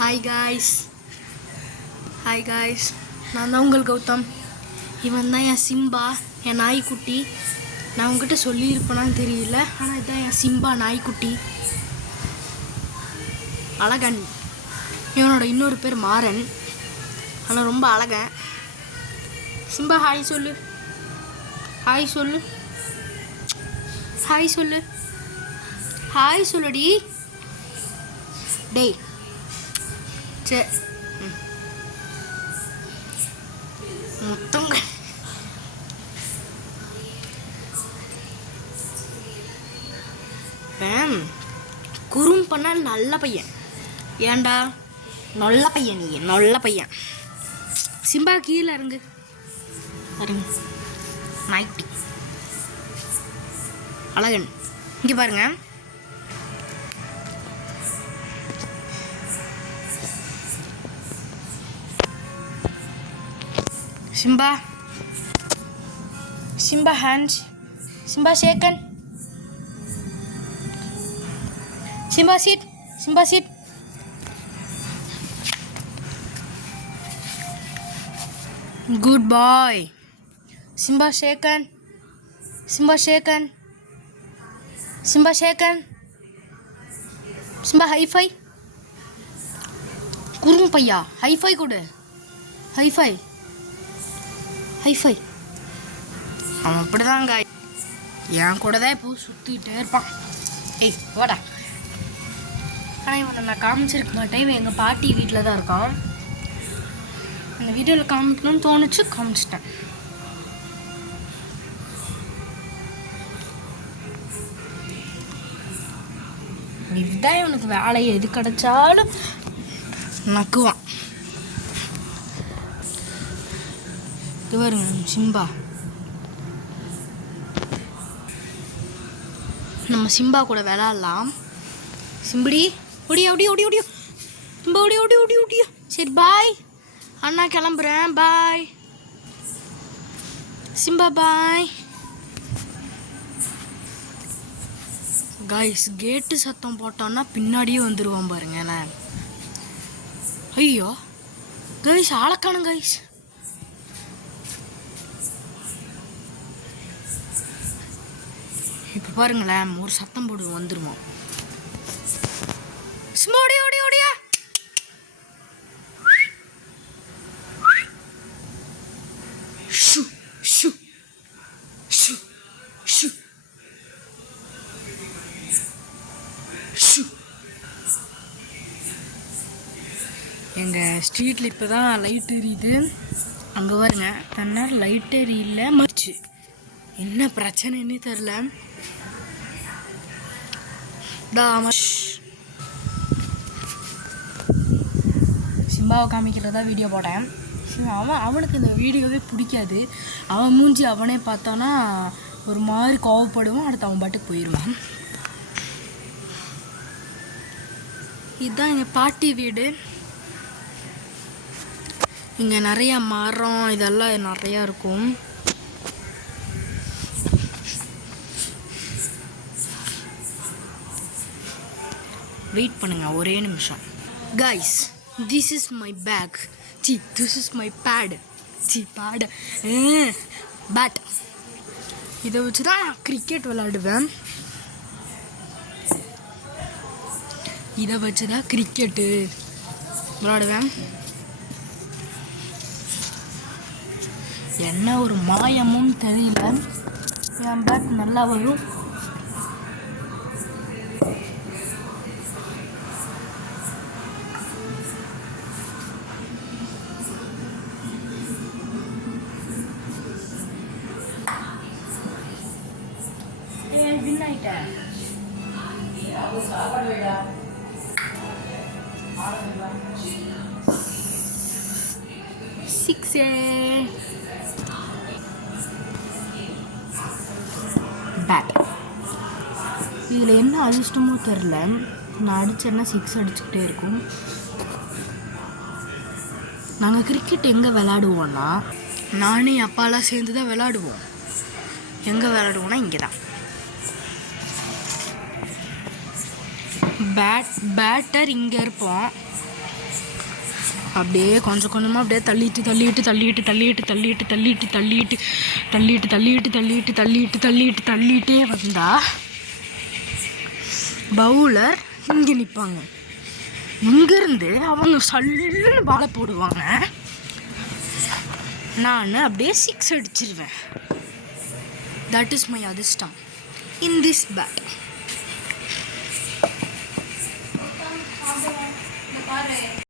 Hi guys நான் தான் உங்கள் கௌதம். இவன் தான் என் சிம்பா, என் நாய்க்குட்டி. நான் உங்ககிட்ட சொல்லியிருப்பேனான்னு தெரியல, ஆனால் இதுதான் என் சிம்பா நாய்க்குட்டி. அழகன். இவனோட இன்னொரு பேர் மாறன், ஆனால் ரொம்ப அழகன். சிம்பா ஹாய் சொல்லு, ஹாய் சொல்லு, ஹாய் சொல்லு, ஹாய் சொல்லுடி. டேய் சரி முத்தங்க. குறும் பண்ண நல்ல பையன். ஏண்டா நல்ல பையன், நீ நல்ல பையன். சிம்பா கீழே இருங்க பாருங்க. நாய்க்குட்டி அழகன் இங்கே பாருங்க. Simba, Simba hands, Simba shaken, Simba sit, Simba sit. Good boy. Simba shaken, Simba shaken, Simba shaken, Simba high five. குறும் பையா ஹை ஃபை கொடு, ஹை ஃபை, ஹைஃபை. அவன் அப்படிதாங்க என் கூட தான் இப்போ சுற்றிக்கிட்டே இருப்பான். ஏய் வாடா. ஆனால் இவனை நான் காமிச்சிருக்க மாட்டேன், இவன் எங்கள் பாட்டி வீட்டில் தான் இருக்கான். அந்த வீடியோவில் காமிக்கணும்னு தோணுச்சு, காமிச்சிட்டேன். இதுதான் இவனுக்கு வேலையை, எது கிடைச்சாலும் நக்குவான். பாருங்க சிம்பா. நம்ம சிம்பா கூட விளையாடலாம். சிம்படி ஓடியா ஓடியா ஓடி ஓடியோ, சிம்பா ஓடி ஓடி ஓடி ஓடியோ. சரி பாய், அண்ணா கிளம்புறேன். பாய் சிம்பா, பாய். கைஸ் கேட்டு சத்தம் போட்டோன்னா பின்னாடியே வந்துடுவான் பாருங்க. ஐயோ கைஸ் ஆளக்கானும் கைஸ். இப்போ பாருங்களேன், ஒரு சத்தம் போடு வந்துருமா. ஓடி ஓடி ஓடியா. எங்கள் ஸ்ட்ரீட்டில் இப்போ தான் லைட் எரியுது. அங்கே பாருங்க, தன்னார் லைட் எரியல மறிச்சு. என்ன பிரச்சனைன்னு தெரில. சிம்பாவை காமிக்கிறதா வீடியோ போட்டேன். அவனுக்கு இந்த வீடியோவே பிடிக்காது. அவன் மூஞ்சி அவனே பார்த்தானா ஒரு மாதிரி கோவப்படுவான், அடுத்து அவன் பாட்டுக்கு போயிடுவான். இதுதான் எங்கள் பாட்டி வீடு. இங்கே நிறையா மரம் இதெல்லாம் நிறையா இருக்கும். வெயிட் பண்ணுங்க ஒரே நிமிஷம். Guys this is my bag. This is my pad. Pad. இதை வச்சு தான் நான் கிரிக்கெட் விளையாடுவேன். இதை வச்சு தான் கிரிக்கெட்டு விளையாடுவேன். என்ன ஒரு மாயமும் தெரியல, என் பேட் நல்லா வரும். பேட். இதில் என்ன அதிர்ஷ்டமோ தெரில, நான் அடித்தேன்னா 6 அடிச்சுக்கிட்டே இருக்கும். நாங்கள் கிரிக்கெட் எங்கே விளாடுவோன்னா, நானே அப்பாலாம் சேர்ந்து தான் விளாடுவோம். எங்கே விளாடுவோன்னா இங்கே தான். பேட்டர் இங்கே இருப்போம், அப்படியே கொஞ்சம் கொஞ்சமாக அப்படியே தள்ளிட்டே வந்தா பவுலர் இங்கே நிற்பாங்க. இங்கேருந்து அவங்க சல்லுன்னு பாலை போடுவாங்க. நான் அப்படியே 6 அடிச்சிருவேன். தட் இஸ் மை அதிர்ஷ்டம் இன் திஸ் பேட்.